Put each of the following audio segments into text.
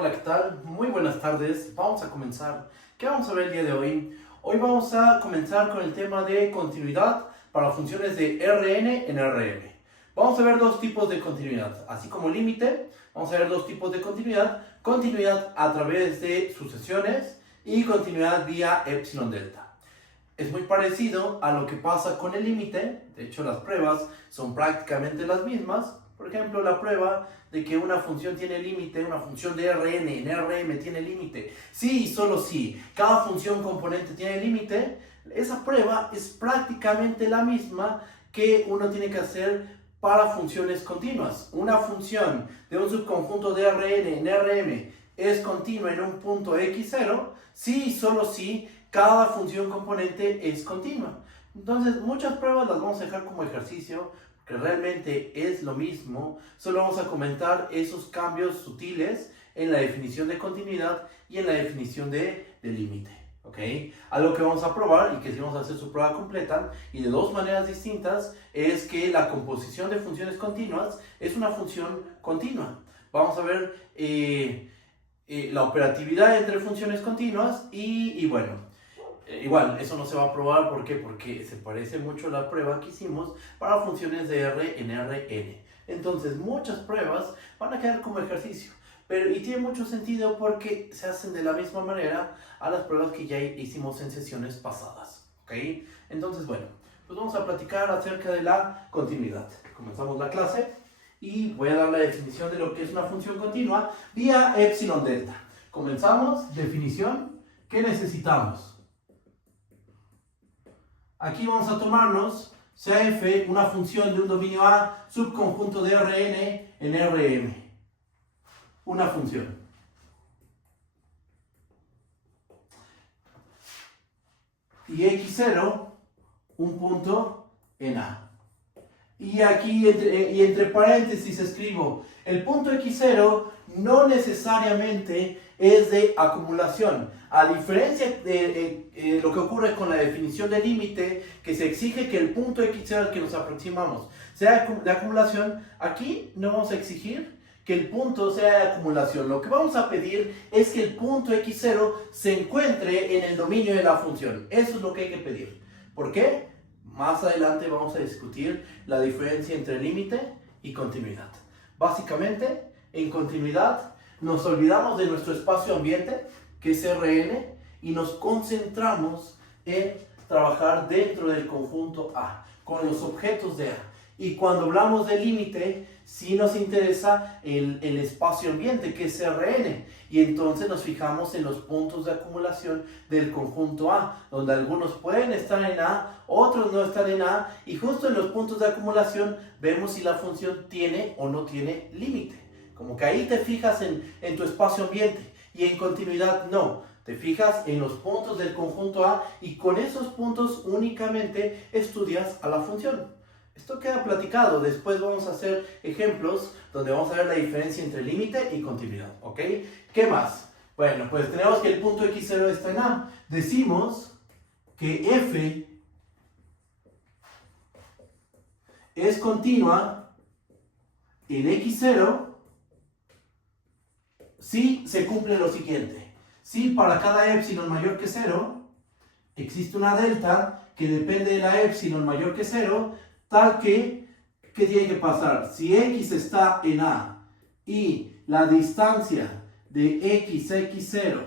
Hola, ¿qué tal? Muy buenas tardes. Vamos a comenzar. ¿Qué vamos a ver el día de hoy? Hoy vamos a comenzar con el tema de continuidad para funciones de Rn en Rm. Vamos a ver dos tipos de continuidad. Así como límite, vamos a ver dos tipos de continuidad. Continuidad a través de sucesiones y continuidad vía epsilon delta. Es muy parecido a lo que pasa con el límite. De hecho, las pruebas son prácticamente las mismas. Por ejemplo, la prueba de que una función tiene límite, una función de Rn en Rm tiene límite, sí y solo si cada función componente tiene límite. Esa prueba es prácticamente la misma que uno tiene que hacer para funciones continuas. Una función de un subconjunto de Rn en Rm es continua en un punto x0, sí y solo si cada función componente es continua. Entonces, muchas pruebas las vamos a dejar como ejercicio, que realmente es lo mismo. Solo vamos a comentar esos cambios sutiles en la definición de continuidad y en la definición de límite. ¿Ok? Algo que vamos a probar y que si vamos a hacer su prueba completa y de dos maneras distintas es que la composición de funciones continuas es una función continua. Vamos a ver la operatividad entre funciones continuas y bueno. Igual, eso no se va a probar, ¿por qué? Porque se parece mucho a la prueba que hicimos para funciones de R en Rn. Entonces, muchas pruebas van a quedar como ejercicio, y tiene mucho sentido porque se hacen de la misma manera a las pruebas que ya hicimos en sesiones pasadas, ¿ok? Entonces, bueno, pues vamos a platicar acerca de la continuidad. Comenzamos la clase y voy a dar la definición de lo que es una función continua vía epsilon delta. Comenzamos, definición, ¿qué necesitamos? Aquí vamos a tomarnos sea f una función de un dominio A subconjunto de Rn en Rm. Una función. Y x0 un punto en A. Y aquí entre paréntesis escribo, el punto x0 no necesariamente es de acumulación. A diferencia de lo que ocurre con la definición de límite, que se exige que el punto x0 al que nos aproximamos sea de acumulación, aquí no vamos a exigir que el punto sea de acumulación. Lo que vamos a pedir es que el punto x0 se encuentre en el dominio de la función. Eso es lo que hay que pedir. ¿Por qué? Más adelante vamos a discutir la diferencia entre límite y continuidad. Básicamente, en continuidad nos olvidamos de nuestro espacio ambiente, que es Rn, y nos concentramos en trabajar dentro del conjunto A, con los objetos de A. Y cuando hablamos de límite, sí nos interesa el espacio ambiente, que es Rn, y entonces nos fijamos en los puntos de acumulación del conjunto A, donde algunos pueden estar en A, otros no están en A, y justo en los puntos de acumulación vemos si la función tiene o no tiene límite. Como que ahí te fijas en tu espacio ambiente, y en continuidad no. Te fijas en los puntos del conjunto A y con esos puntos únicamente estudias a la función. Esto queda platicado. Después vamos a hacer ejemplos donde vamos a ver la diferencia entre límite y continuidad. ¿Ok? ¿Qué más? Bueno, pues tenemos que el punto x0 está en A. Decimos que f es continua en x0 si se cumple lo siguiente. Si para cada epsilon mayor que 0 existe una delta que depende de la epsilon mayor que 0, tal que, ¿qué tiene que pasar? Si x está en A y la distancia de x0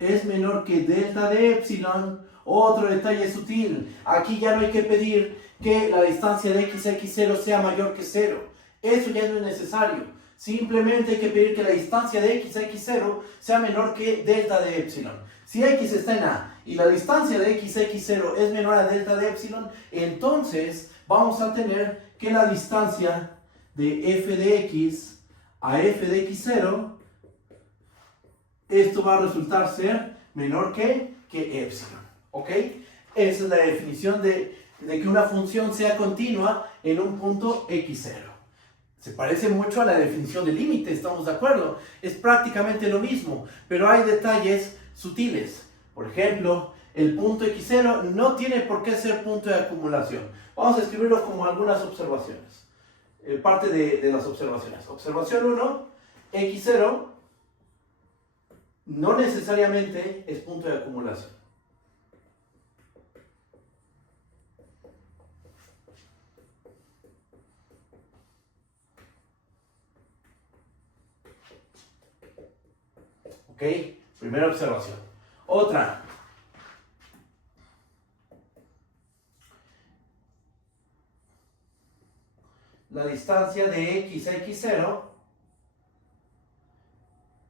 es menor que delta de epsilon, otro detalle sutil, aquí ya no hay que pedir que la distancia de x0 sea mayor que 0, eso ya no es necesario. Simplemente hay que pedir que la distancia de x0 sea menor que delta de epsilon. Si x está en A y la distancia de x0 es menor a delta de epsilon, entonces vamos a tener que la distancia de f de x a f de x0, esto va a resultar ser menor que epsilon. ¿Ok? Esa es la definición de que una función sea continua en un punto x0. Se parece mucho a la definición de límite, ¿estamos de acuerdo? Es prácticamente lo mismo, pero hay detalles sutiles. Por ejemplo, el punto x0 no tiene por qué ser punto de acumulación. Vamos a escribirlo como algunas observaciones. Parte de las observaciones. Observación 1, x0 no necesariamente es punto de acumulación. ¿Ok? Primera observación. Otra. La distancia de x a x0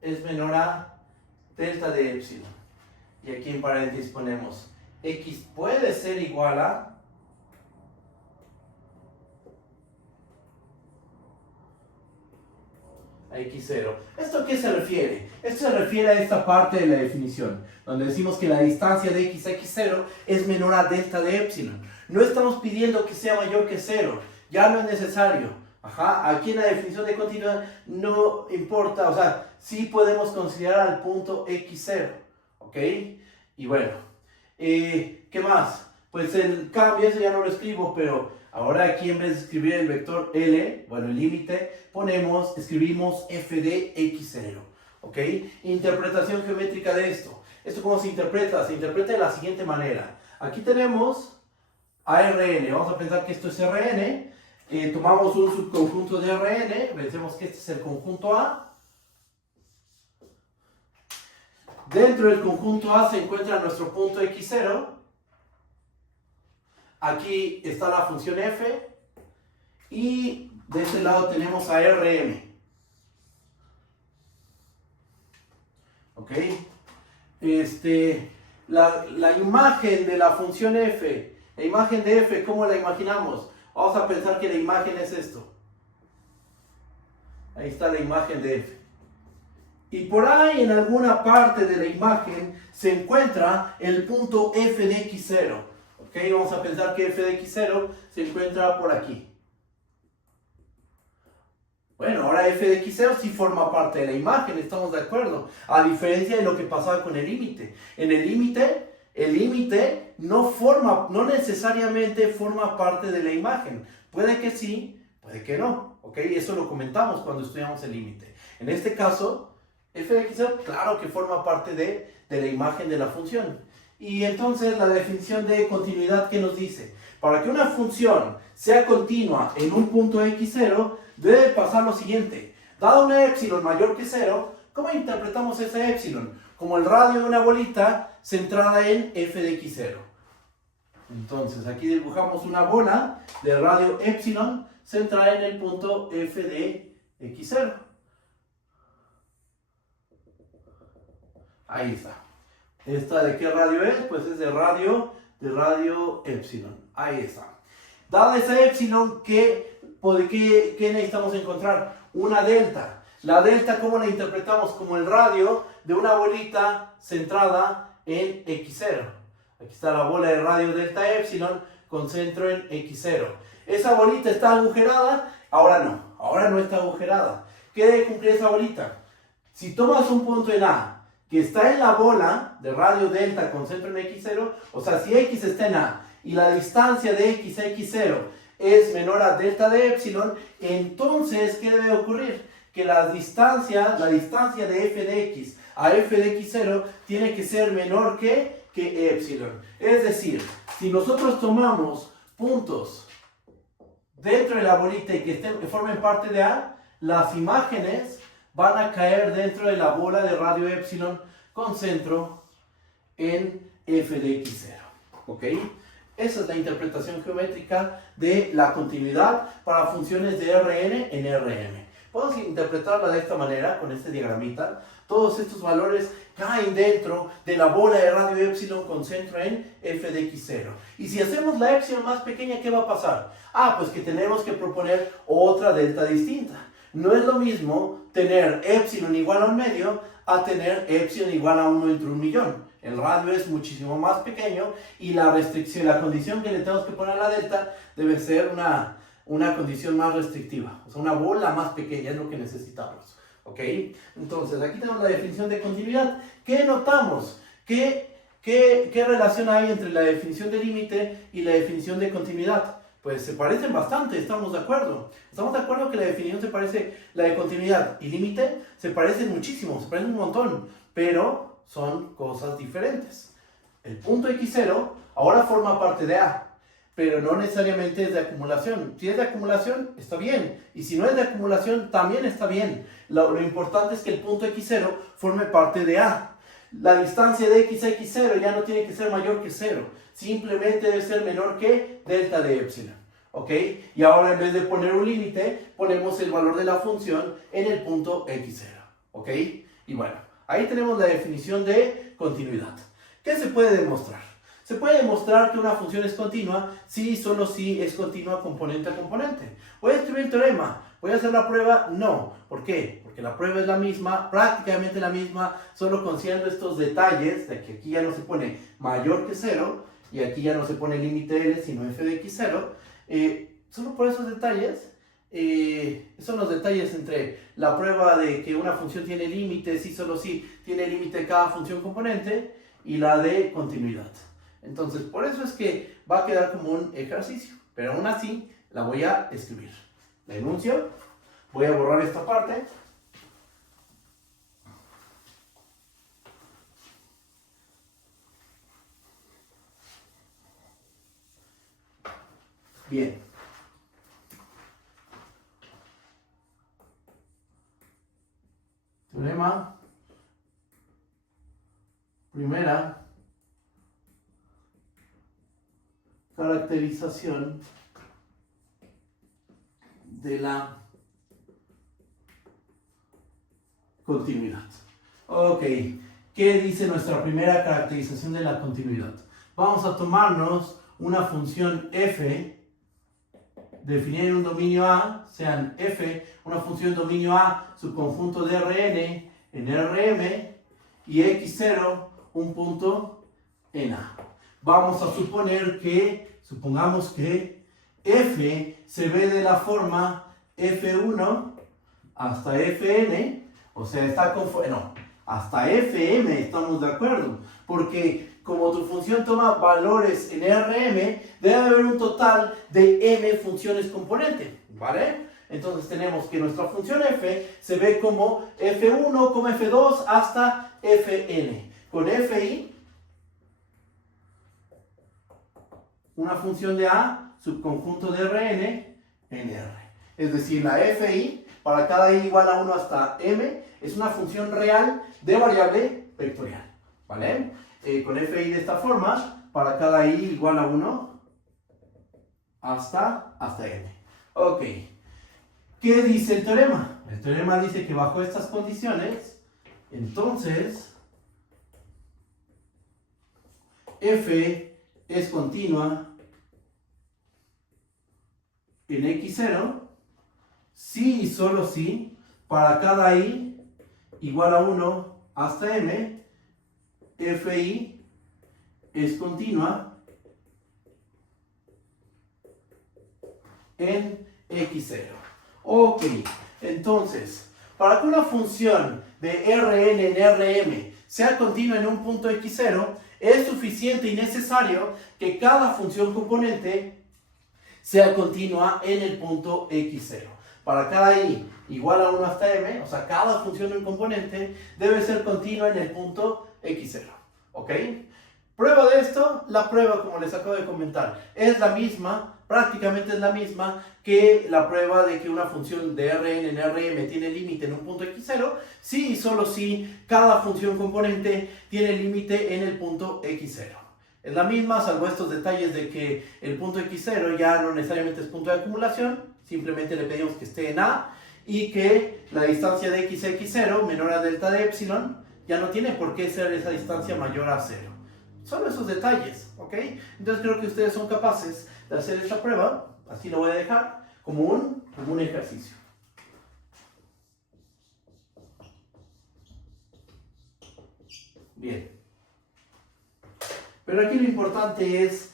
es menor a delta de epsilon. Y aquí en paréntesis ponemos x puede ser igual a x0. ¿Esto a qué se refiere? Esto se refiere a esta parte de la definición, donde decimos que la distancia de x a x0 es menor a delta de epsilon. No estamos pidiendo que sea mayor que 0, ya no es necesario. Aquí en la definición de continuidad no importa, o sea, sí podemos considerar al punto x0, ¿ok? Y bueno, ¿qué más? Pues el cambio, eso ya no lo escribo, pero ahora aquí en vez de escribir el vector L, bueno, el límite, escribimos f de x0, ¿ok? Interpretación geométrica de esto. ¿Esto cómo se interpreta? Se interpreta de la siguiente manera. Aquí tenemos a Rn, vamos a pensar que esto es Rn, tomamos un subconjunto de Rn, pensemos que este es el conjunto A. Dentro del conjunto A se encuentra nuestro punto x0. Aquí está la función f. Y de este lado tenemos a Rm. ¿Ok? La imagen de la función f, la imagen de f, ¿cómo la imaginamos? Vamos a pensar que la imagen es esto. Ahí está la imagen de f. Y por ahí en alguna parte de la imagen se encuentra el punto f de x0. ¿Ok? Vamos a pensar que f de x0 se encuentra por aquí. Bueno, ahora f de x0 sí forma parte de la imagen, estamos de acuerdo. A diferencia de lo que pasaba con el límite. En el límite no necesariamente forma parte de la imagen. Puede que sí, puede que no. ¿Ok? Eso lo comentamos cuando estudiamos el límite. En este caso, f de x0, claro que forma parte de la imagen de la función. Y entonces la definición de continuidad, ¿qué nos dice? Para que una función sea continua en un punto x0, debe pasar lo siguiente. Dado una epsilon mayor que 0, ¿cómo interpretamos esa epsilon? Como el radio de una bolita centrada en f de x0. Entonces aquí dibujamos una bola de radio epsilon centrada en el punto f de x0. Ahí está. ¿Esta de qué radio es? Pues es de radio epsilon. Ahí está. Dada esa epsilon, ¿qué necesitamos encontrar? Una delta. La delta, ¿cómo la interpretamos? Como el radio de una bolita centrada en x0. Aquí está la bola de radio delta epsilon con centro en x0. Esa bolita está agujerada, ahora no está agujerada. ¿Qué debe cumplir esa bolita? Si tomas un punto en A que está en la bola de radio delta con centro en x0, o sea, si x está en A y la distancia de x a x0 es menor a delta de epsilon, entonces, ¿qué debe ocurrir? Que la distancia de f de x a f de x0 tiene que ser menor que epsilon. Es decir, si nosotros tomamos puntos dentro de la bolita y que formen parte de A, las imágenes van a caer dentro de la bola de radio epsilon con centro en f de x0. ¿Ok? Esa es la interpretación geométrica de la continuidad para funciones de Rn en Rm. Podemos interpretarla de esta manera, con este diagramita. Todos estos valores caen dentro de la bola de radio epsilon con centro en f de x0. Y si hacemos la epsilon más pequeña, ¿qué va a pasar? Pues que tenemos que proponer otra delta distinta. No es lo mismo tener epsilon igual a 1/2 a tener epsilon igual a 1 entre 1.000.000. El radio es muchísimo más pequeño y la condición que le tenemos que poner a la delta debe ser una condición más restrictiva. O sea, una bola más pequeña es lo que necesitamos. ¿Ok? Entonces, aquí tenemos la definición de continuidad. ¿Qué notamos? ¿Qué relación hay entre la definición de límite y la definición de continuidad? Pues se parecen bastante, estamos de acuerdo. Estamos de acuerdo que la definición la de continuidad y límite se parecen muchísimo, se parecen un montón. pero son cosas diferentes. El punto X0 ahora forma parte de A, pero no necesariamente es de acumulación. Si es de acumulación, está bien. Y si no es de acumulación, también está bien. Lo importante es que el punto X0 forme parte de A. La distancia de X a X0 ya no tiene que ser mayor que 0. Simplemente debe ser menor que delta de epsilon. ¿Ok? Y ahora en vez de poner un límite, ponemos el valor de la función en el punto X0. ¿Ok? Y bueno, ahí tenemos la definición de continuidad. ¿Qué se puede demostrar? Se puede demostrar que una función es continua si y solo si es continua componente a componente. ¿Voy a escribir el teorema? ¿Voy a hacer la prueba? No. ¿Por qué? Porque la prueba es la misma, prácticamente la misma, solo considerando estos detalles de que aquí ya no se pone mayor que 0 y aquí ya no se pone límite L sino f de x0. Solo por esos detalles, son los detalles entre la prueba de que una función tiene límite si solo si tiene límite cada función componente y la de continuidad. Entonces, por eso es que va a quedar como un ejercicio, pero aún así la voy a escribir. La enuncio, voy a borrar esta parte. Bien. Teorema. Primera. Caracterización de la continuidad. Ok, ¿qué dice nuestra primera caracterización de la continuidad? Vamos a tomarnos una función f definida en un dominio A, sean f, una función dominio A, subconjunto de Rn en Rm y x0, un punto en A. Vamos a suponer que, supongamos que f se ve de la forma f1 hasta fn, o sea, está no, hasta fm, estamos de acuerdo, porque como tu función toma valores en Rm, debe haber un total de m funciones componente, ¿vale? Entonces tenemos que nuestra función f se ve como f1, como f2 hasta fn, con fi, una función de A, subconjunto de Rn en R. Es decir, la fi para cada i igual a 1 hasta m es una función real de variable vectorial, ¿vale? Con fi de esta forma, para cada i igual a 1 hasta m. Ok. ¿Qué dice el teorema? El teorema dice que bajo estas condiciones, entonces, f es continua en x0 si y solo si para cada i igual a 1 hasta m, fi es continua en x0. Ok, entonces, para que una función de Rn en Rm sea continua en un punto x0, es suficiente y necesario que cada función componente sea continua en el punto x0. Para cada i igual a 1 hasta m, o sea, cada función de un componente debe ser continua en el punto x0. ¿Ok? Prueba de esto, la prueba, como les acabo de comentar, es la misma, prácticamente es la misma que la prueba de que una función de Rn en Rm tiene límite en un punto x0, si y solo si cada función componente tiene límite en el punto x0. Es la misma, salvo estos detalles de que el punto x0 ya no necesariamente es punto de acumulación, simplemente le pedimos que esté en A, y que la distancia de x a x0 menor a delta de epsilon ya no tiene por qué ser esa distancia mayor a 0. Solo esos detalles, ¿ok? Entonces creo que ustedes son capaces de hacer esta prueba, así lo voy a dejar como un ejercicio. Bien. Pero aquí lo importante es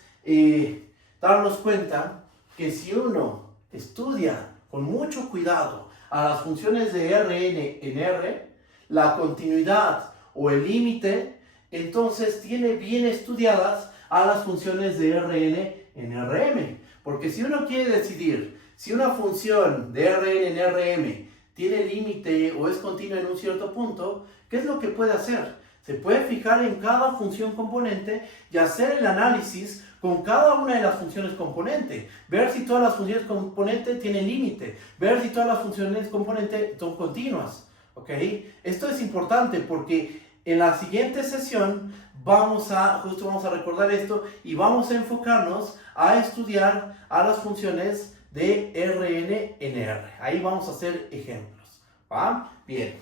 darnos cuenta que si uno estudia con mucho cuidado a las funciones de Rn en R, la continuidad o el límite, entonces tiene bien estudiadas a las funciones de Rn en Rm. Porque si uno quiere decidir si una función de Rn en Rm tiene límite o es continua en un cierto punto, ¿qué es lo que puede hacer? Se puede fijar en cada función componente y hacer el análisis con cada una de las funciones componente. Ver si todas las funciones componente tienen límite. Ver si todas las funciones componente son continuas. ¿Ok? Esto es importante porque en la siguiente sesión vamos a recordar esto y vamos a enfocarnos a estudiar a las funciones de Rn en R. Ahí vamos a hacer ejemplos. ¿Va? Bien.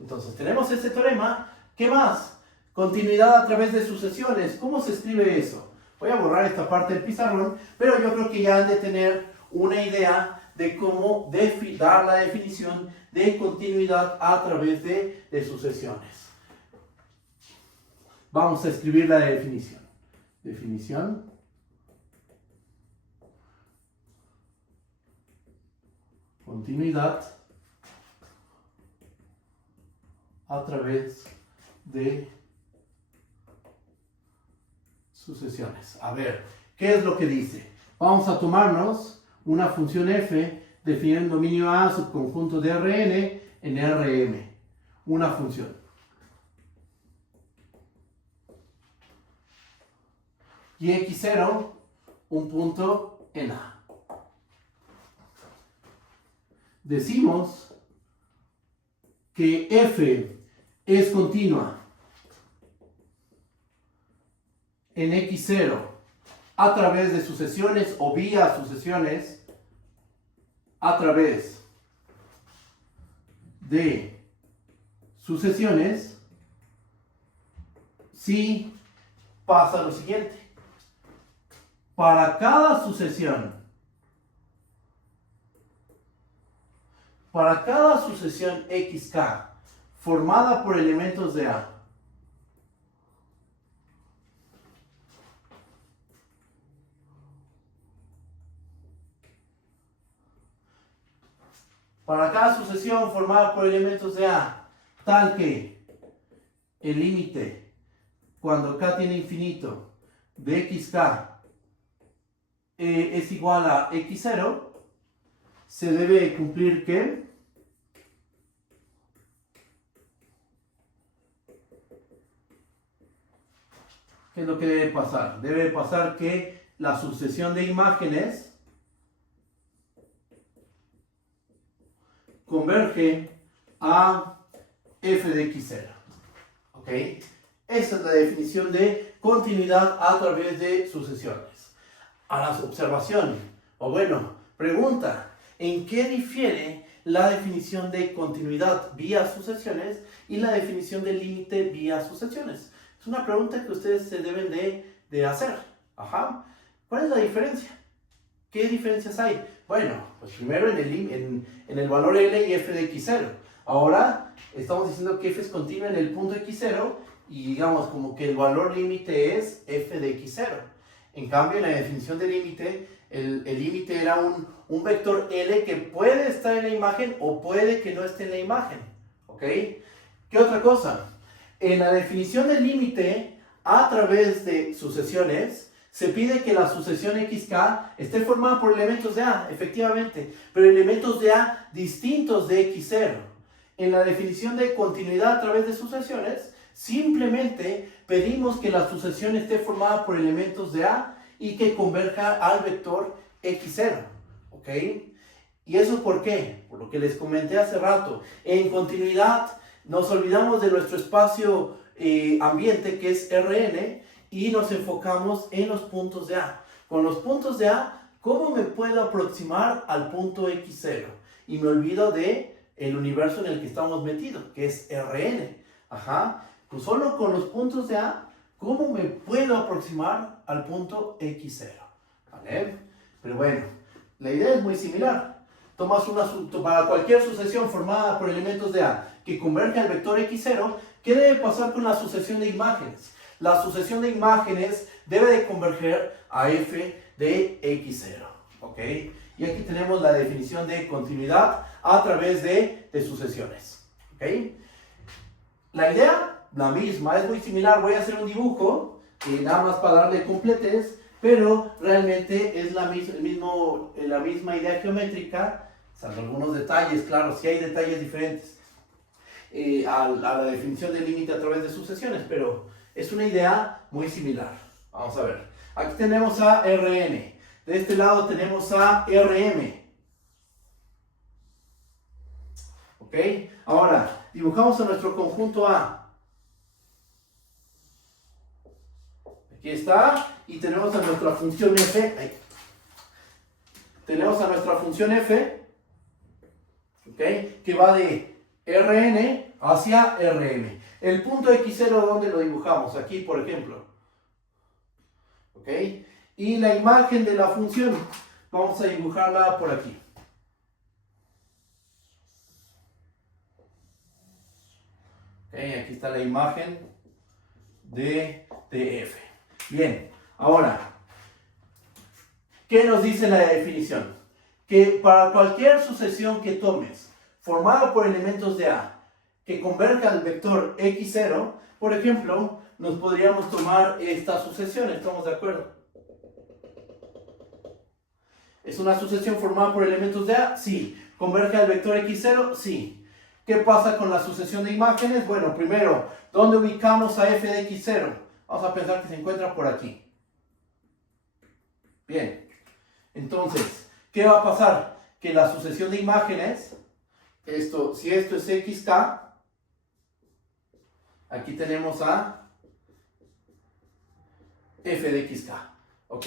Entonces tenemos este teorema. ¿Qué más? Continuidad a través de sucesiones. ¿Cómo se escribe eso? Voy a borrar esta parte del pizarrón, pero yo creo que ya han de tener una idea de cómo dar la definición de continuidad a través de sucesiones. Vamos a escribir la definición. Definición. Continuidad a través de sucesiones. A ver, ¿qué es lo que dice? Vamos a tomarnos una función f definida en dominio A subconjunto de Rn en Rm. Una función. Y x0, un punto en A. Decimos que f es continua en x0 a través de sucesiones o vía sucesiones a través de sucesiones si pasa lo siguiente. Para cada sucesión xk formada por elementos de A, tal que el límite cuando k tiene infinito de xk es igual a x0, se debe cumplir que ¿qué es lo que debe pasar? Debe pasar que la sucesión de imágenes converge a f de x0. ¿Ok? Esa es la definición de continuidad a través de sucesiones. A la observación, o bueno, pregunta, ¿en qué difiere la definición de continuidad vía sucesiones y la definición de límite vía sucesiones? Es una pregunta que ustedes se deben de hacer. Ajá. ¿Cuál es la diferencia? ¿Qué diferencias hay? Bueno, pues primero en el valor L y f de x0. Ahora estamos diciendo que f es continua en el punto x0 y digamos como que el valor límite es f de x0. En cambio, en la definición de límite, el límite era un vector L que puede estar en la imagen o puede que no esté en la imagen. ¿Ok? ¿Qué otra cosa? En la definición del límite a través de sucesiones, se pide que la sucesión xk esté formada por elementos de A, efectivamente, pero elementos de A distintos de x0. En la definición de continuidad a través de sucesiones, simplemente pedimos que la sucesión esté formada por elementos de A y que converja al vector x0. ¿Ok? ¿Y eso por qué? Por lo que les comenté hace rato. En continuidad nos olvidamos de nuestro espacio ambiente que es Rn y nos enfocamos en los puntos de A. Con los puntos de A, ¿cómo me puedo aproximar al punto x0? Y me olvido de el universo en el que estamos metidos, que es Rn. Ajá. Pues solo con los puntos de A, ¿cómo me puedo aproximar al punto x0? ¿Vale? Pero bueno, la idea es muy similar. Tomas para cualquier sucesión formada por elementos de A que converge al vector x0, ¿qué debe pasar con la sucesión de imágenes? La sucesión de imágenes debe de converger a f de x0. ¿Ok? Y aquí tenemos la definición de continuidad a través de sucesiones. ¿Ok? La idea, la misma, es muy similar. Voy a hacer un dibujo, nada más para darle completez, pero realmente es la misma idea geométrica. salvo algunos detalles, claro, sí hay detalles diferentes a la definición del límite a través de sucesiones, pero es una idea muy similar. Vamos a ver. Aquí tenemos a Rn. De este lado tenemos a Rm. ¿Ok? Ahora, dibujamos a nuestro conjunto A. Aquí está. Y tenemos a nuestra función f. Ahí. Tenemos a nuestra función f. ¿Ok? Que va de Rn hacia Rm. El punto x0, ¿dónde lo dibujamos? Aquí, por ejemplo. ¿Ok? Y la imagen de la función, vamos a dibujarla por aquí. ¿Ok? Aquí está la imagen de f. Bien, ahora, ¿qué nos dice la definición? Que para cualquier sucesión que tomes, formada por elementos de A, que converja al vector x0, por ejemplo, nos podríamos tomar esta sucesión, ¿estamos de acuerdo? ¿Es una sucesión formada por elementos de A? Sí. ¿Converge al vector x0? Sí. ¿Qué pasa con la sucesión de imágenes? Bueno, primero, ¿dónde ubicamos a f de x0? Vamos a pensar que se encuentra por aquí. Bien. Entonces, ¿qué va a pasar? Que la sucesión de imágenes, si esto es xk, aquí tenemos a f de xk. ¿Ok?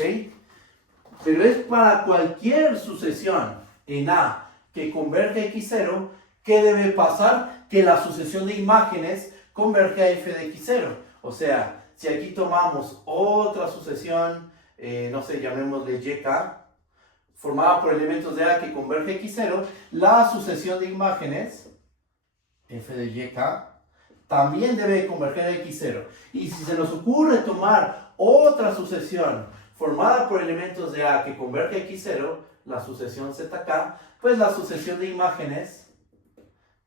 Pero es para cualquier sucesión en A que converge a x0, ¿qué debe pasar? Que la sucesión de imágenes converge a f de x0. O sea, si aquí tomamos otra sucesión, no sé, llamémosle yk, formada por elementos de A que converge a x0, la sucesión de imágenes, f de yk, también debe converger a x0. Y si se nos ocurre tomar otra sucesión formada por elementos de A que converge a x0, la sucesión zk, pues la sucesión de imágenes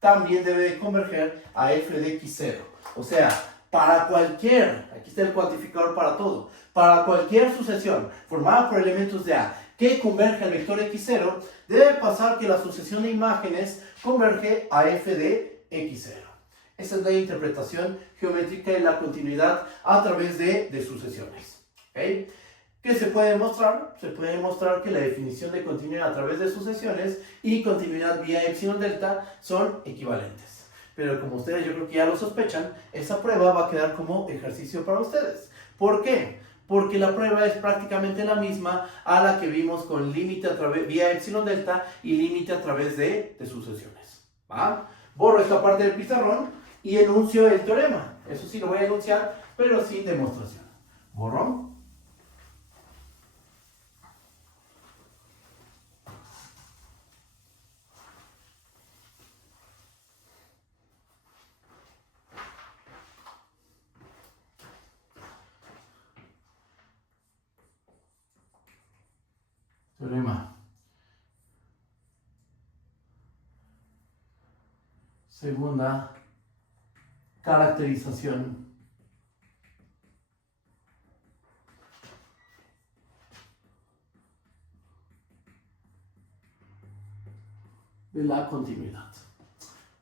también debe converger a f de x0. O sea, para cualquier, aquí está el cuantificador para todo, para cualquier sucesión formada por elementos de A que converge al vector x0, debe pasar que la sucesión de imágenes converge a f de x0. Esa es la interpretación geométrica de la continuidad a través de sucesiones. ¿Okay? ¿Qué se puede demostrar? Se puede demostrar que la definición de continuidad a través de sucesiones y continuidad vía epsilon delta son equivalentes. Pero como ustedes yo creo que ya lo sospechan, esa prueba va a quedar como ejercicio para ustedes. ¿Por qué? Porque la prueba es prácticamente la misma a la que vimos con límite a través vía epsilon delta y límite a través de sucesiones. ¿Va? Borro esta parte del pizarrón y enuncio el teorema. Eso sí lo voy a enunciar, pero sin demostración. Borro. Teorema. Segunda caracterización de la continuidad.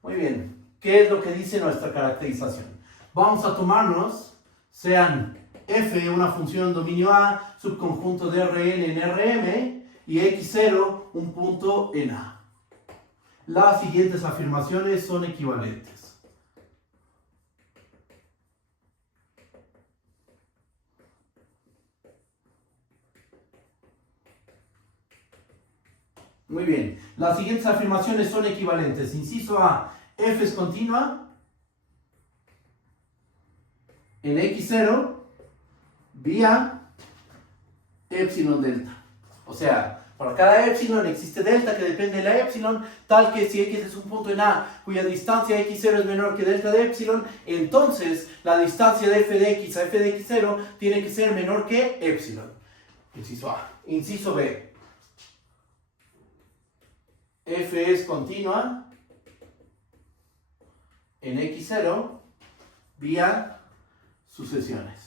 Muy bien, ¿qué es lo que dice nuestra caracterización? Vamos a tomarnos, sean f una función dominio A, subconjunto de Rn en Rm, y x0 un punto en A. Las siguientes afirmaciones son equivalentes. Muy bien, las siguientes afirmaciones son equivalentes. Inciso A, f es continua en x0 vía epsilon delta. O sea, para cada epsilon existe delta que depende de la epsilon, tal que si x es un punto en A cuya distancia x0 es menor que delta de epsilon, entonces la distancia de f de x a f de x0 tiene que ser menor que epsilon. Inciso A. Inciso B. F es continua en x0 vía sucesiones.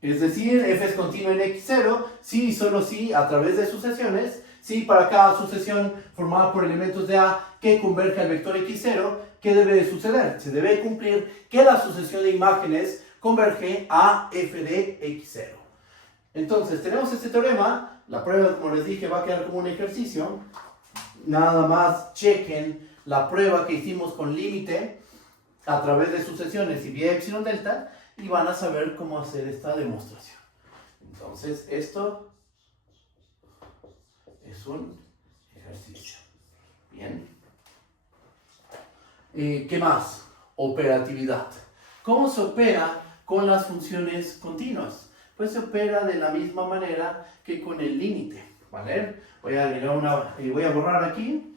Es decir, f es continua en x0 si y solo si a través de sucesiones Si para cada sucesión formada por elementos de A que converge al vector x0, ¿qué debe de suceder? Se debe cumplir que la sucesión de imágenes converge a f de x0. Entonces, tenemos este teorema. La prueba, como les dije, va a quedar como un ejercicio. Nada más chequen la prueba que hicimos con límite a través de sucesiones y vía epsilon delta y van a saber cómo hacer esta demostración. Entonces, esto es un ejercicio. Bien. ¿Qué más? Operatividad. ¿Cómo se opera con las funciones continuas? Pues se opera de la misma manera que con el límite, ¿vale? Voy a agregar voy a borrar aquí.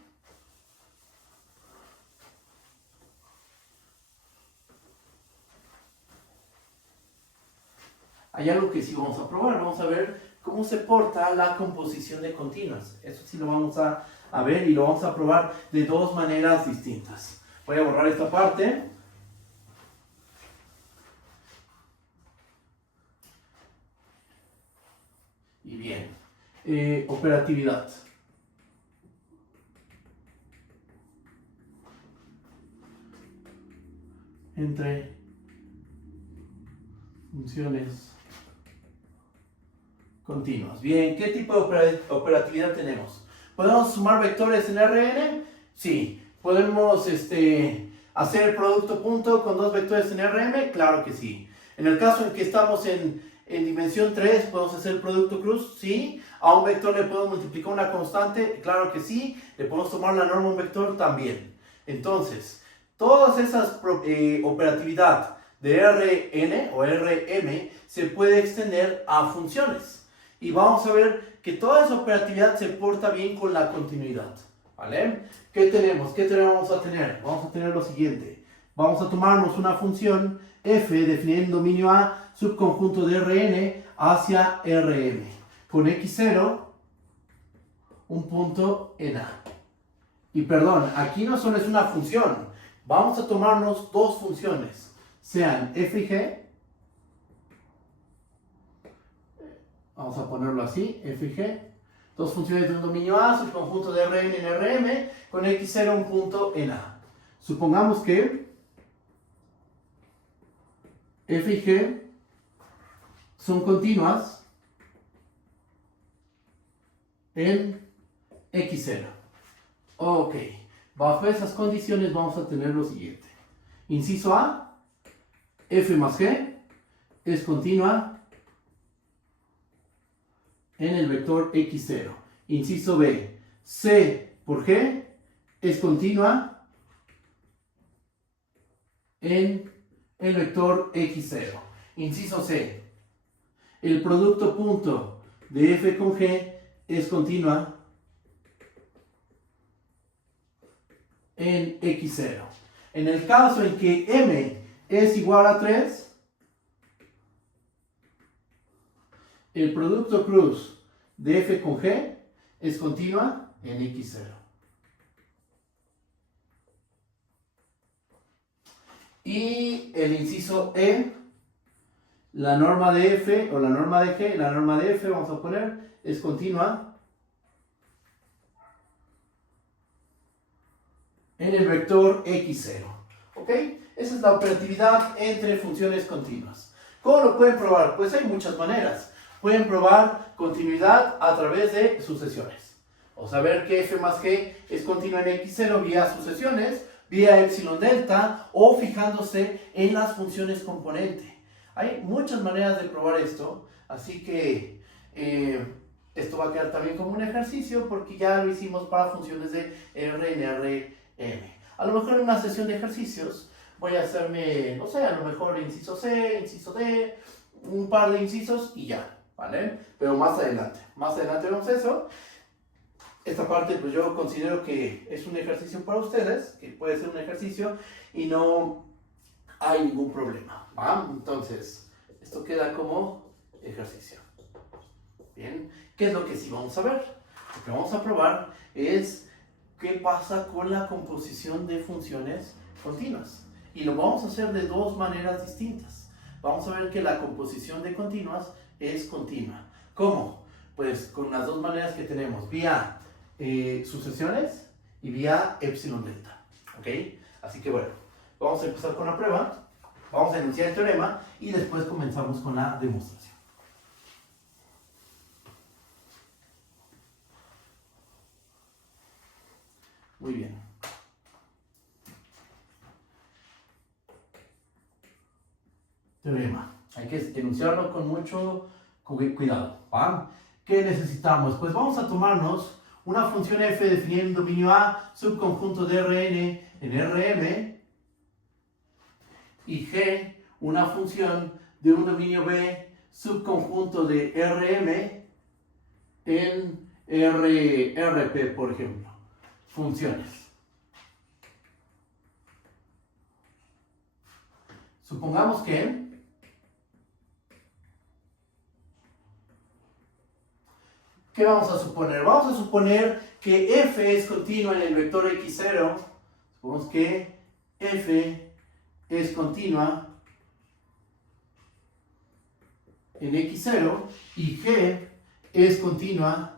Hay algo que sí vamos a probar. Vamos a ver cómo se porta la composición de continuas. Eso sí lo vamos a ver y lo vamos a probar de dos maneras distintas. Voy a borrar esta parte. Y bien, operatividad. Entre funciones continuas. Bien, ¿qué tipo de operatividad tenemos? ¿Podemos sumar vectores en Rn? Sí. ¿Podemos hacer el producto punto con dos vectores en Rm? Claro que sí. En el caso en que estamos en dimensión 3, ¿podemos hacer el producto cruz? Sí. ¿A un vector le puedo multiplicar una constante? Claro que sí. ¿Le podemos tomar la norma a un vector? También. Entonces, todas esas operatividad de Rn o Rm se puede extender a funciones. Y vamos a ver que toda esa operatividad se porta bien con la continuidad. ¿Vale? ¿Qué tenemos? ¿Qué teorema vamos a tener? Vamos a tener lo siguiente. Vamos a tomarnos una función f definida en dominio A, subconjunto de Rn hacia Rm. Con x0, un punto en A. Y perdón, aquí no solo es una función. Vamos a tomarnos dos funciones. Sean f y g. Vamos a ponerlo así, f y g. Dos funciones de un dominio A, subconjunto de Rn en Rm, con x0 un punto en A. Supongamos que f y g son continuas en x0. Ok, bajo esas condiciones vamos a tener lo siguiente. Inciso A, f más g es continua en el vector x0. Inciso B, c por g es continua en el vector x0. Inciso C, el producto punto de f con g es continua en x0. En el caso en que m es igual a 3, el producto cruz de f con g es continua en x0. Y el inciso E, la norma de f o la norma de g, la norma de f vamos a poner, es continua en el vector x0. ¿Ok? Esa es la operatividad entre funciones continuas. ¿Cómo lo pueden probar? Pues hay muchas maneras. Pueden probar continuidad a través de sucesiones. O saber que f más g es continua en x0 vía sucesiones, vía epsilon delta o fijándose en las funciones componente. Hay muchas maneras de probar esto, así que esto va a quedar también como un ejercicio porque ya lo hicimos para funciones de Rn. A lo mejor en una sesión de ejercicios voy a hacerme, no sé, a lo mejor inciso C, inciso D, un par de incisos y ya. ¿Vale? Pero más adelante vemos eso. Esta parte pues yo considero que es un ejercicio para ustedes, que puede ser un ejercicio y no hay ningún problema, ¿va? Entonces, esto queda como ejercicio. Bien, ¿qué es lo que sí vamos a ver? Lo que vamos a probar es qué pasa con la composición de funciones continuas. Y lo vamos a hacer de dos maneras distintas. Vamos a ver que la composición de continuas es continua. ¿Cómo? Pues con las dos maneras que tenemos. Vía sucesiones y vía epsilon delta. ¿Ok? Así que bueno, vamos a empezar con la prueba, vamos a enunciar el teorema y después comenzamos con la demostración. Muy bien. Teorema. Hay que enunciarlo con mucho cuidado. ¿Va? ¿Qué necesitamos? Pues vamos a tomarnos una función f definida en dominio A, subconjunto de Rn en Rm, y g, una función de un dominio B, subconjunto de Rm en Rp, por ejemplo. Funciones. Supongamos que ¿qué vamos a suponer? Vamos a suponer que f es continua en el vector x0. Supongamos que f es continua en x0 y g es continua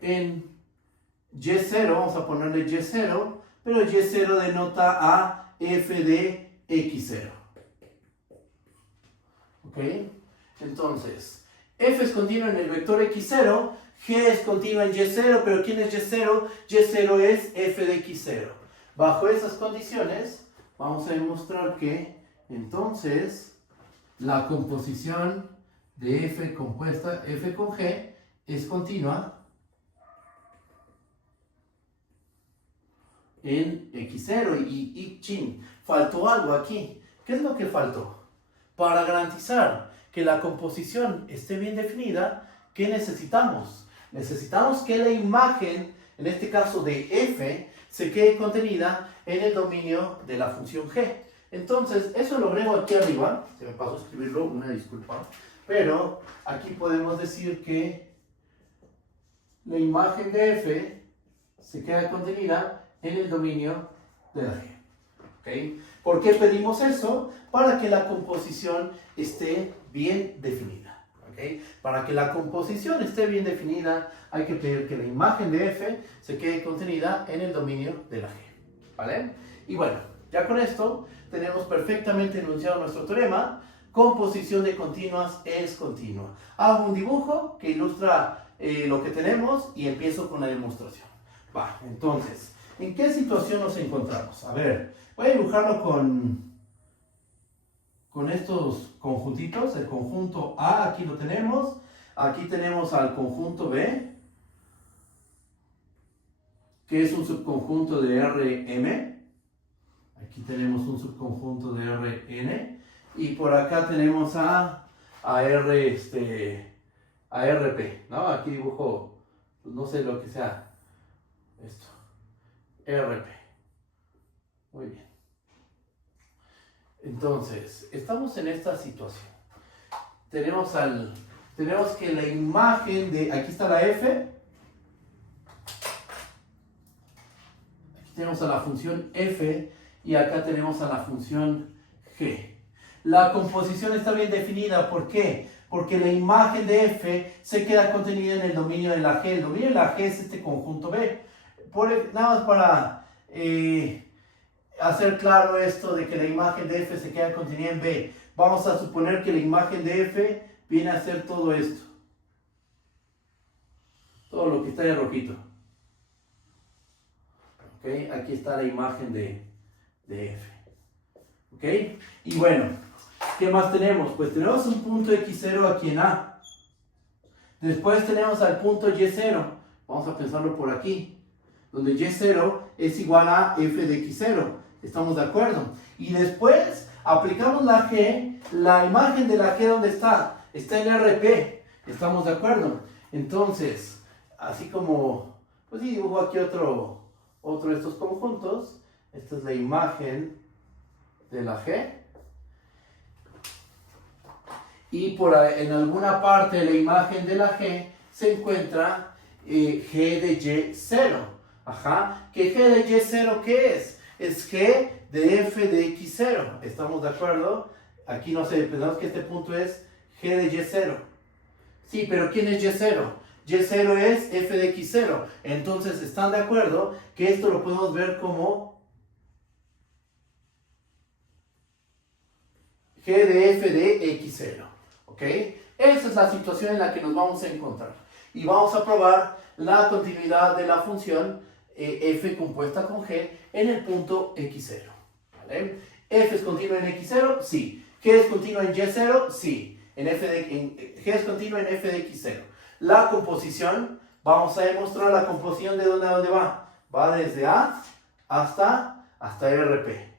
en y0. Vamos a ponerle y0, pero y0 denota a f de x0. ¿Ok? Entonces, f es continua en el vector x0, g es continua en y0, pero ¿quién es y0? y0 es f de x0. Bajo esas condiciones, vamos a demostrar que, entonces, la composición de f compuesta, f con g, es continua en x0. Y chin, faltó algo aquí. ¿Qué es lo que faltó? Para garantizar que la composición esté bien definida, ¿qué necesitamos? Necesitamos que la imagen, en este caso de f, se quede contenida en el dominio de la función g. Entonces, eso lo agrego aquí arriba, se me pasó a escribirlo, una disculpa, pero aquí podemos decir que la imagen de f se queda contenida en el dominio de la g. ¿Okay? ¿Por qué pedimos eso? Para que la composición esté bien definida. ¿Okay? Para que la composición esté bien definida, hay que pedir que la imagen de f se quede contenida en el dominio de la g. ¿Vale? Y bueno, ya con esto tenemos perfectamente enunciado nuestro teorema. Composición de continuas es continua. Hago un dibujo que ilustra lo que tenemos y empiezo con la demostración. Va, entonces, ¿en qué situación nos encontramos? A ver, voy a dibujarlo con estos conjuntitos. El conjunto A, aquí lo tenemos. Aquí tenemos al conjunto B, que es un subconjunto de Rm. Aquí tenemos un subconjunto de Rn. Y por acá tenemos a Rp, ¿no? Aquí dibujo, pues no sé lo que sea esto. Rp. Muy bien. Entonces, estamos en esta situación. Tenemos que la imagen de, aquí está la f. Aquí tenemos a la función f y acá tenemos a la función g. La composición está bien definida. ¿Por qué? Porque la imagen de f se queda contenida en el dominio de la g. El dominio de la g es este conjunto B. Nada más para hacer claro esto de que la imagen de f se queda contenida en B. Vamos a suponer que la imagen de f viene a ser todo esto. Todo lo que está de rojito. ¿Ok? Aquí está la imagen de f. ¿Ok? Y bueno, ¿qué más tenemos? Pues tenemos un punto x0 aquí en A. Después tenemos al punto y0. Vamos a pensarlo por aquí. Donde y0 es igual a f de x0. ¿Estamos de acuerdo? Y después aplicamos la g. La imagen de la g, ¿dónde está? Está en Rp. ¿Estamos de acuerdo? Entonces, así como, pues sí, dibujo aquí otro de estos conjuntos. Esta es la imagen de la g. Y en alguna parte de la imagen de la g se encuentra g de y0. Ajá. ¿Qué g de y0 qué es? Es g de f de x0. ¿Estamos de acuerdo? Aquí no sé, pensamos que este punto es g de y0. Sí, pero ¿quién es y0? y0 es f de x0. Entonces, ¿están de acuerdo que esto lo podemos ver como g de f de x0? ¿Ok? Esa es la situación en la que nos vamos a encontrar. Y vamos a probar la continuidad de la función f compuesta con g en el punto x0. ¿Vale? ¿F es continua en x0? Sí. ¿G es continua en y0? Sí. G es continua en f de x0. La composición, vamos a demostrar la composición de dónde a dónde va. Va desde A hasta RP.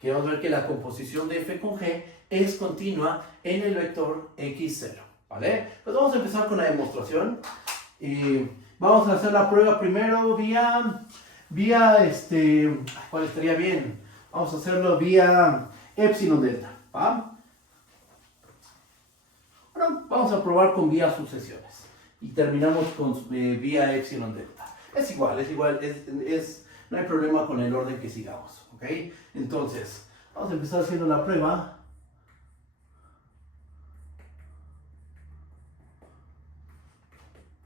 Queremos ver que la composición de f con g es continua en el vector x0. ¿Vale? Pues vamos a empezar con la demostración. Y vamos a hacer la prueba primero vía ¿cuál estaría bien? Vamos a hacerlo vía epsilon delta. ¿Va? Bueno, vamos a probar con vía sucesiones. Y terminamos con vía epsilon delta. Es igual, no hay problema con el orden que sigamos. ¿Ok? Entonces, vamos a empezar haciendo la prueba.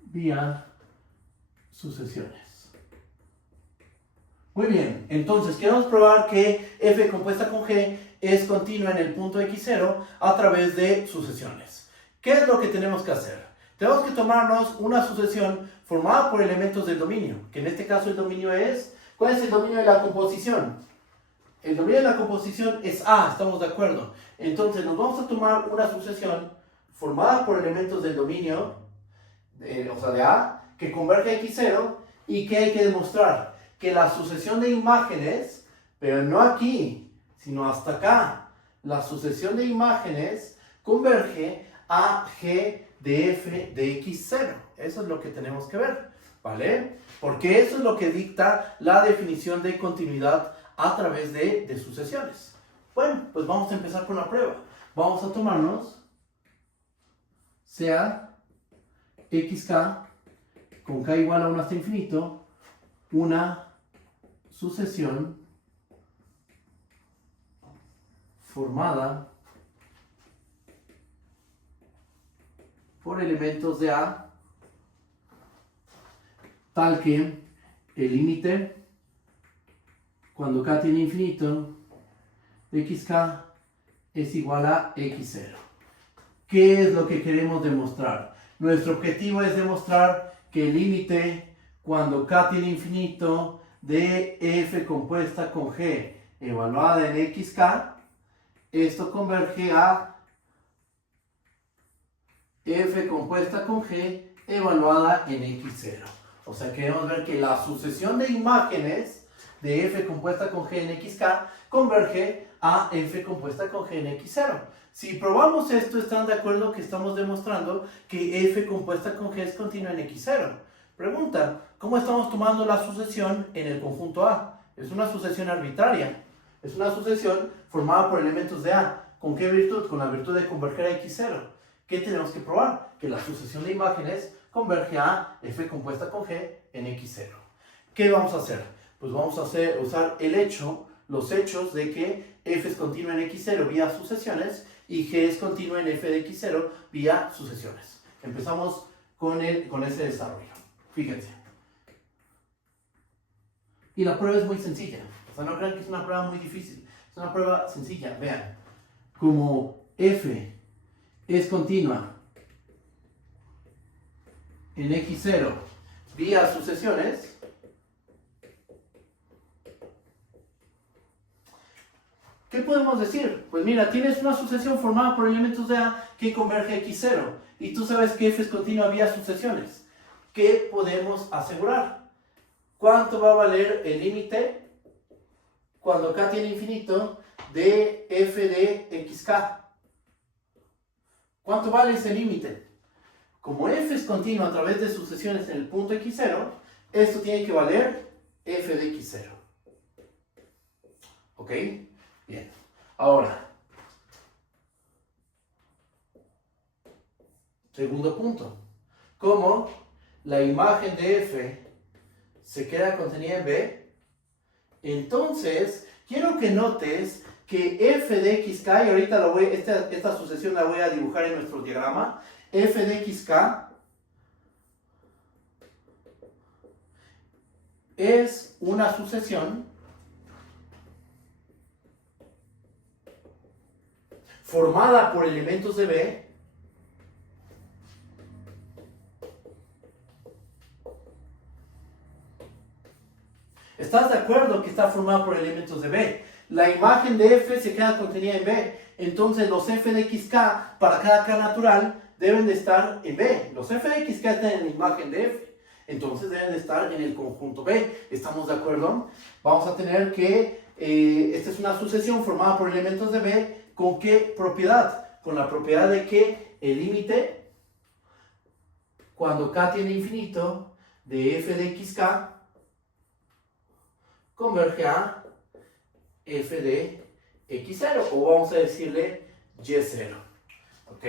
Vía sucesiones. Muy bien, entonces queremos probar que f compuesta con g es continua en el punto x0 a través de sucesiones. ¿Qué es lo que tenemos que hacer? Tenemos que tomarnos una sucesión formada por elementos del dominio, que en este caso el dominio es... ¿Cuál es el dominio de la composición? El dominio de la composición es A, estamos de acuerdo. Entonces nos vamos a tomar una sucesión formada por elementos del dominio, o sea de A, que converge a x0 y que hay que demostrar que la sucesión de imágenes, pero no aquí, sino hasta acá, la sucesión de imágenes converge a g de f de x0. Eso es lo que tenemos que ver, ¿vale? Porque eso es lo que dicta la definición de continuidad a través de sucesiones. Bueno, pues vamos a empezar con la prueba. Vamos a tomarnos sea xk con k igual a 1 hasta infinito, una sucesión formada por elementos de A, tal que el límite, cuando k tiene infinito, de xk es igual a x0. ¿Qué es lo que queremos demostrar? Nuestro objetivo es demostrar que el límite, cuando k tiene infinito, de f compuesta con g evaluada en xk, esto converge a f compuesta con g evaluada en x0. O sea, queremos ver que la sucesión de imágenes de f compuesta con g en xk converge a f compuesta con g en x0. Si probamos esto, ¿están de acuerdo que estamos demostrando que f compuesta con g es continua en x0? Pregunta, ¿cómo estamos tomando la sucesión en el conjunto A? Es una sucesión arbitraria. Es una sucesión formada por elementos de A. ¿Con qué virtud? Con la virtud de converger a x0. ¿Qué tenemos que probar? Que la sucesión de imágenes converge a f compuesta con g en x0. ¿Qué vamos a hacer? Pues vamos a usar los hechos de que f es continua en x0 vía sucesiones y g es continua en f de x0 vía sucesiones. Empezamos con ese desarrollo. Fíjense. Y la prueba es muy sencilla. O sea, no crean que es una prueba muy difícil. Es una prueba sencilla. Vean. Como f es continua en x0 vía sucesiones, ¿qué podemos decir? Pues mira, tienes una sucesión formada por elementos de A que converge a x0 y tú sabes que f es continua vía sucesiones. ¿Qué podemos asegurar? ¿Cuánto va a valer el límite cuando k tiene infinito de f de xk? ¿Cuánto vale ese límite? Como f es continua a través de sucesiones en el punto x0, esto tiene que valer f de x0. ¿Ok? Bien. Ahora, segundo punto. ¿Cómo la imagen de f se queda contenida en B? Entonces, quiero que notes que f de xk, y ahorita esta sucesión la voy a dibujar en nuestro diagrama, f de xk es una sucesión formada por elementos de B ¿Estás de acuerdo que está formada por elementos de B? La imagen de f se queda contenida en B. Entonces los f de xk para cada k natural deben de estar en B. Los f de xk están en la imagen de f. Entonces deben de estar en el conjunto B. ¿Estamos de acuerdo? Vamos a tener que esta es una sucesión formada por elementos de B. ¿Con qué propiedad? Con la propiedad de que el límite, cuando k tiende a infinito, de f de xk converge a f de x0, o vamos a decirle y0, ¿ok?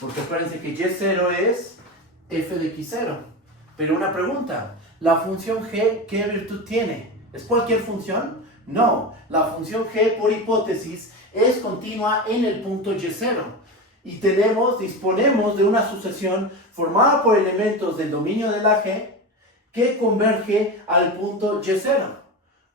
Porque acuérdense que y0 es f de x0. Pero una pregunta, ¿la función g qué virtud tiene? ¿Es cualquier función? No, la función g por hipótesis es continua en el punto y0. Y disponemos de una sucesión formada por elementos del dominio de la g que converge al punto y0.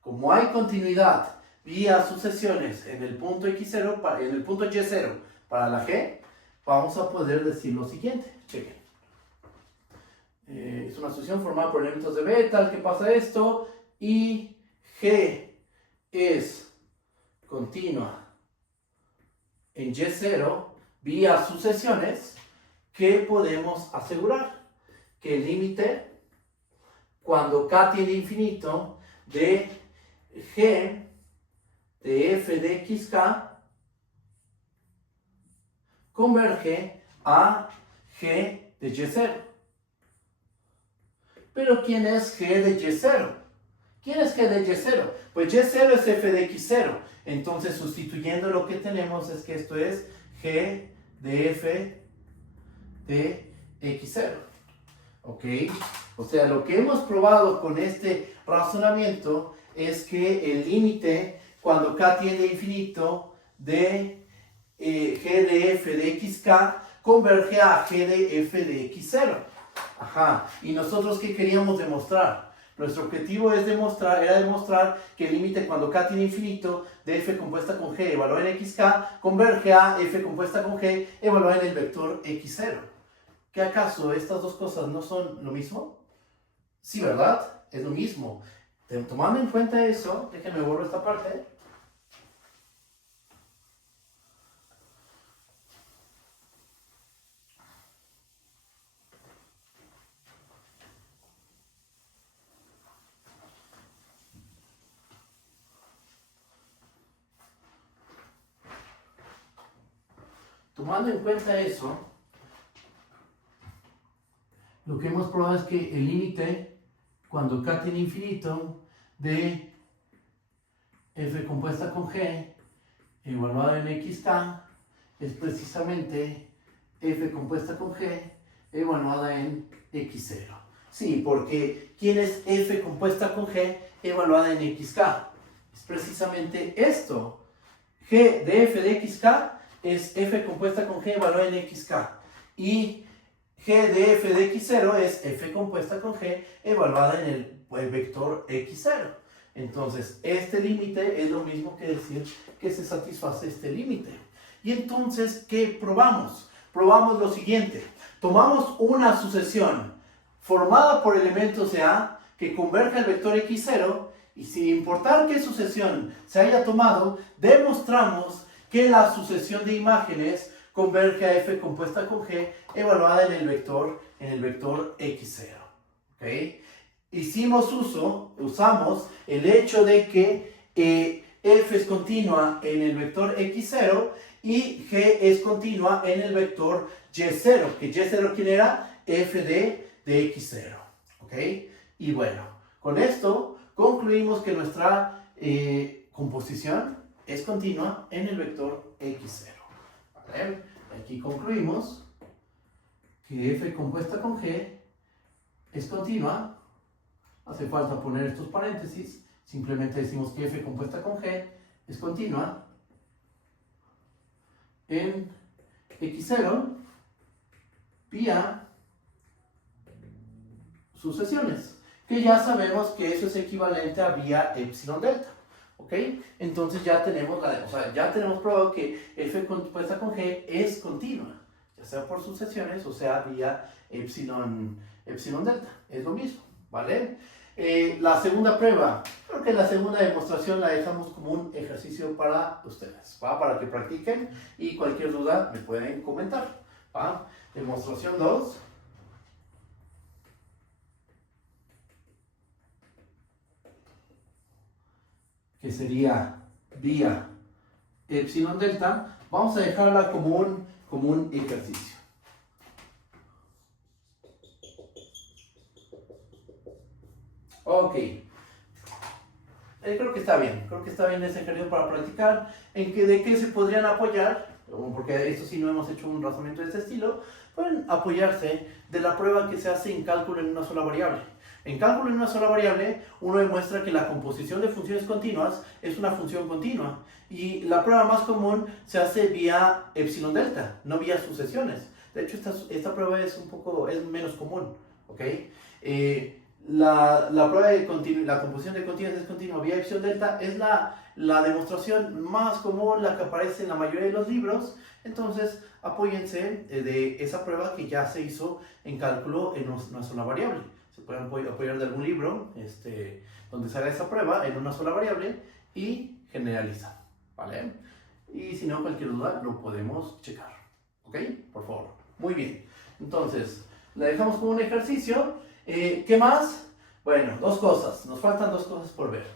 Como hay continuidad vía sucesiones en el punto x0, en el punto y0 para la g, vamos a poder decir lo siguiente. Chequen. Es una sucesión formada por elementos de B, tal que pasa esto, y g es continua en y0 vía sucesiones, que podemos asegurar que el límite, cuando k tiende a infinito, de g de f de xk converge a g de y0. Pero ¿quién es g de y0? ¿Quién es g de y0? Pues y0 es f de x0. Entonces, sustituyendo, lo que tenemos es que esto es g de f de x0. ¿Ok? O sea, lo que hemos probado con este razonamiento es que el límite, cuando k tiende a infinito, de g de f de xk converge a g de f de x0. Ajá. ¿Y nosotros qué queríamos demostrar? Nuestro objetivo era demostrar que el límite, cuando k tiende a infinito, de f compuesta con g evaluada en xk converge a f compuesta con g evaluada en el vector x0. ¿Qué acaso estas dos cosas no son lo mismo? Sí, ¿verdad? Es lo mismo. Tomando en cuenta eso, déjenme borrar esta parte. Tomando en cuenta eso, lo que hemos probado es que el límite, cuando k tiende a infinito, de f compuesta con g evaluada en xk es precisamente f compuesta con g evaluada en x0. Sí, porque ¿quién es f compuesta con g evaluada en xk? Es precisamente esto. G de f de xk es f compuesta con g evaluada en xk. Y g de f de x0 es f compuesta con g evaluada en el vector x0. Entonces, este límite es lo mismo que decir que se satisface este límite. Y entonces, ¿qué probamos? Probamos lo siguiente. Tomamos una sucesión formada por elementos de A que converge al vector x0, y sin importar qué sucesión se haya tomado, demostramos que la sucesión de imágenes converge a f compuesta con g evaluada en el vector x0. ¿Ok? Usamos el hecho de que f es continua en el vector x0 y g es continua en el vector y0, que y0 ¿quién era? F de x0. ¿Ok? Y bueno, con esto concluimos que nuestra composición es continua en el vector x0. ¿Vale? Aquí concluimos que f compuesta con g es continua. Hace falta poner estos paréntesis. Simplemente decimos que f compuesta con g es continua en x0 vía sucesiones, que ya sabemos que eso es equivalente a vía epsilon delta. ¿Ok? Entonces ya tenemos, ya tenemos probado que f compuesta con g es continua, ya sea por sucesiones o sea vía epsilon delta. Es lo mismo, ¿vale? La segunda prueba, creo que la segunda demostración la dejamos como un ejercicio para ustedes, ¿va? Para que practiquen y cualquier duda me pueden comentar, ¿va? Demostración 2. Que sería vía epsilon delta, vamos a dejarla como un ejercicio. Ok. Creo que está bien ese ejercicio para practicar. ¿De qué se podrían apoyar? Porque eso sí no hemos hecho un razonamiento de este estilo. Pueden apoyarse de la prueba que se hace en cálculo en una sola variable. En cálculo en una sola variable, uno demuestra que la composición de funciones continuas es una función continua. Y la prueba más común se hace vía epsilon delta, no vía sucesiones. De hecho, esta prueba es menos común. ¿Ok? La prueba de la composición de continuas es continua vía epsilon delta es la demostración más común, la que aparece en la mayoría de los libros. Entonces, apóyense de esa prueba que ya se hizo en cálculo en una sola variable. Se pueden apoyar de algún libro donde se haga esa prueba en una sola variable y generalizar, ¿vale? Y si no, cualquier duda lo podemos checar, ¿ok? Por favor. Muy bien. Entonces, la dejamos como un ejercicio. ¿Qué más? Bueno, dos cosas. Nos faltan dos cosas por ver.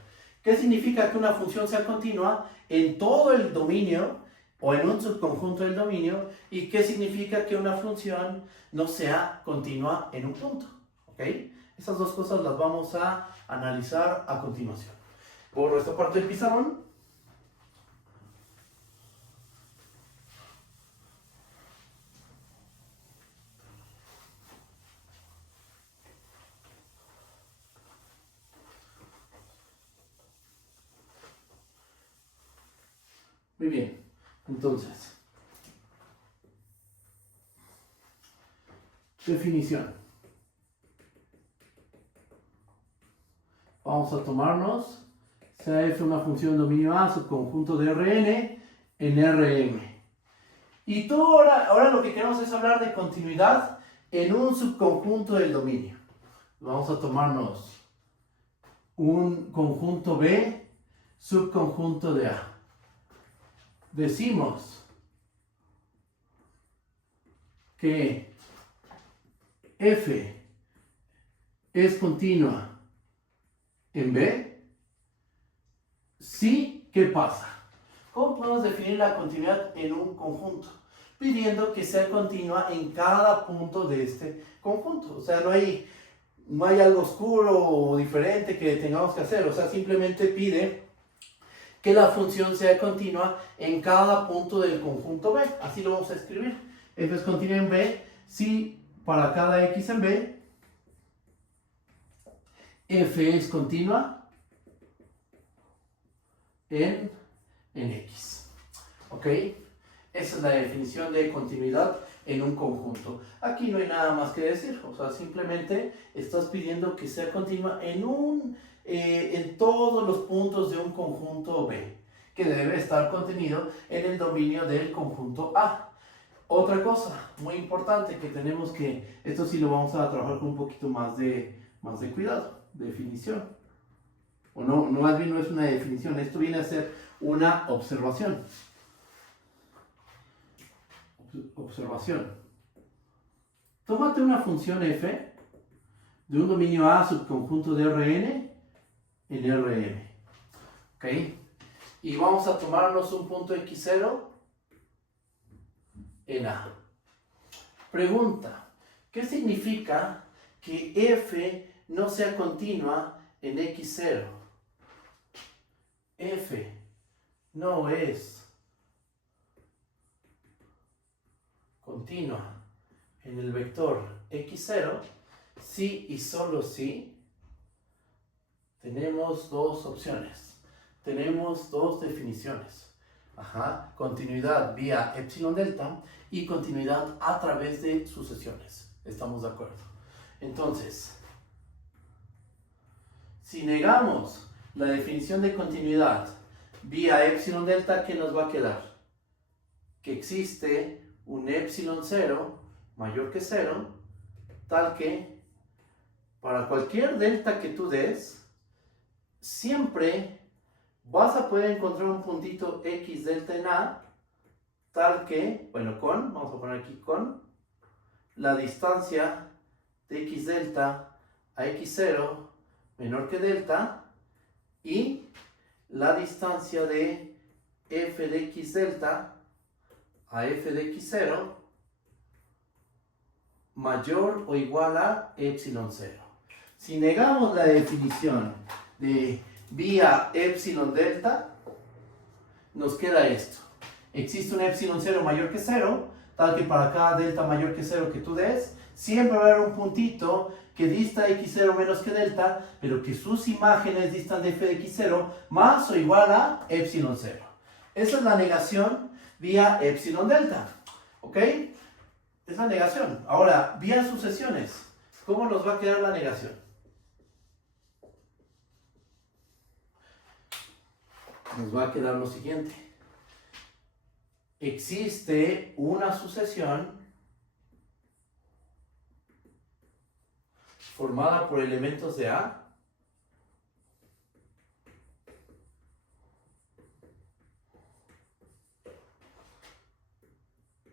¿Qué significa que una función sea continua en todo el dominio o en un subconjunto del dominio? ¿Y qué significa que una función no sea continua en un punto? ¿Ok? Esas dos cosas las vamos a analizar a continuación. Borro esta parte del pizarrón. Muy bien, entonces, definición. Vamos a tomarnos sea f una función dominio A, subconjunto de Rn en Rm. Y todo ahora lo que queremos es hablar de continuidad en un subconjunto del dominio. Vamos a tomarnos un conjunto B, subconjunto de A. Decimos que f es continua en B, sí, ¿qué pasa? ¿Cómo podemos definir la continuidad en un conjunto? Pidiendo que sea continua en cada punto de este conjunto. O sea, no hay algo oscuro o diferente que tengamos que hacer. O sea, simplemente pide que la función sea continua en cada punto del conjunto B. Así lo vamos a escribir. F es continua en B si para cada X en B F es continua en X. ¿Ok? Esa es la definición de continuidad en un conjunto. Aquí no hay nada más que decir. O sea, simplemente estás pidiendo que sea continua en todos los puntos de un conjunto B, que debe estar contenido en el dominio del conjunto A. Otra cosa muy importante que tenemos que, esto sí lo vamos a trabajar con un poquito más de cuidado, definición. O no, más bien no es una definición, esto viene a ser una observación. Observación. Tómate una función f de un dominio A subconjunto de Rn en Rm. ¿Ok? Y vamos a tomarnos un punto x0 en A. Pregunta, ¿qué significa que f no sea continua en x0? F no es continua en el vector x0 si y solo si tenemos dos opciones. tenemos dos definiciones. Continuidad vía epsilon delta y continuidad a través de sucesiones. ¿Estamos de acuerdo? Entonces, si negamos la definición de continuidad vía epsilon delta, ¿qué nos va a quedar? Que existe un epsilon 0 mayor que 0, tal que para cualquier delta que tú des, siempre vas a poder encontrar un puntito x delta en A, tal que, vamos a poner aquí con, la distancia de x delta a x0 menor que delta y la distancia de f de x delta a f de x0 mayor o igual a epsilon 0. Si negamos la definición de vía epsilon delta, nos queda esto. Existe un epsilon 0 mayor que 0, tal que para cada delta mayor que 0 que tú des, siempre va a haber un puntito que dista x0 menos que delta, pero que sus imágenes distan de f de x0 más o igual a epsilon 0. Esa es la negación vía epsilon delta. ¿Ok? Es la negación. Ahora, vía sucesiones, ¿cómo nos va a quedar la negación? Nos va a quedar lo siguiente. Existe una sucesión formada por elementos de A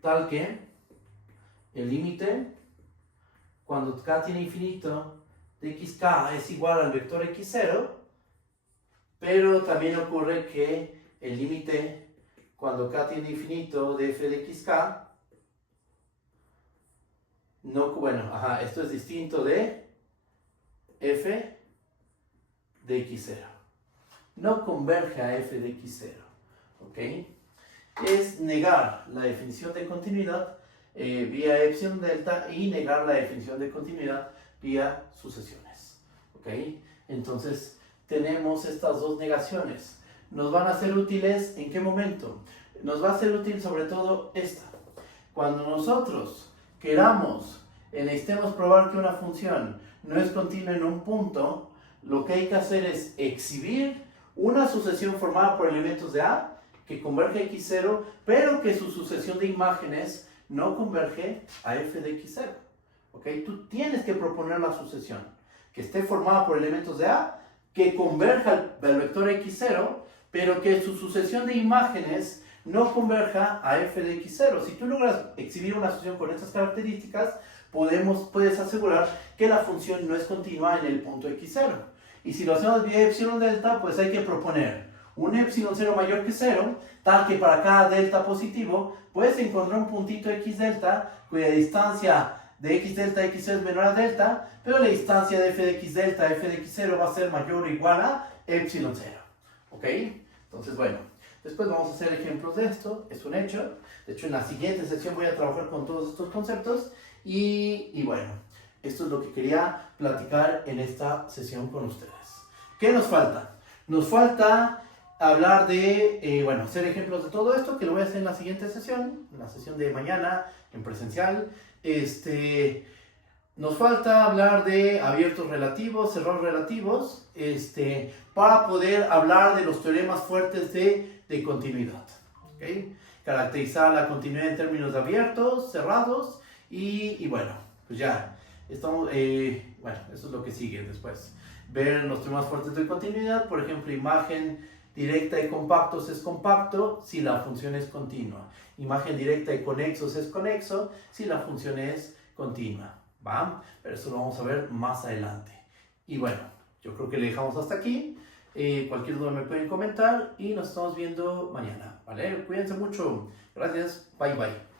tal que el límite cuando k tiene infinito de xk es igual al vector x0, pero también ocurre que el límite cuando k tiene infinito de f de xk esto es distinto de f de x0. No converge a f de x0. ¿Ok? Es negar la definición de continuidad vía epsilon delta y negar la definición de continuidad vía sucesiones. ¿Ok? Entonces, tenemos estas dos negaciones. ¿Nos van a ser útiles en qué momento? Nos va a ser útil sobre todo esta. Cuando nosotros queramos, necesitemos probar que una función no es continua en un punto, lo que hay que hacer es exhibir una sucesión formada por elementos de A que converge a x0, pero que su sucesión de imágenes no converge a f de x0. ¿Ok? Tú tienes que proponer la sucesión que esté formada por elementos de A, que converja al vector x0, pero que su sucesión de imágenes no converja a f de x0. Si tú logras exhibir una sucesión con estas características, puedes asegurar que la función no es continua en el punto x0. Y si lo hacemos vía epsilon delta, pues hay que proponer un epsilon 0 mayor que 0, tal que para cada delta positivo puedes encontrar un puntito x delta cuya distancia de x delta a x0 es menor a delta, pero la distancia de f de x delta a f de x0 va a ser mayor o igual a epsilon 0. ¿Ok? Entonces, después vamos a hacer ejemplos de esto, es un hecho. De hecho, en la siguiente sección voy a trabajar con todos estos conceptos y esto es lo que quería platicar en esta sesión con ustedes. ¿Qué nos falta? Nos falta hablar de, hacer ejemplos de todo esto, que lo voy a hacer en la siguiente sesión, en la sesión de mañana, en presencial. Nos falta hablar de abiertos relativos, cerrados relativos, para poder hablar de los teoremas fuertes de continuidad. ¿Okay? Caracterizar la continuidad en términos de abiertos, cerrados, pues ya, estamos, eso es lo que sigue después. Ver los teoremas fuertes de continuidad, por ejemplo, imagen directa y compactos es compacto si la función es continua. Imagen directa y conexos es conexo si la función es continua. ¿Va? Pero eso lo vamos a ver más adelante. Y yo creo que le dejamos hasta aquí. Cualquier duda me pueden comentar y nos estamos viendo mañana. ¿Vale? Cuídense mucho. Gracias. Bye bye.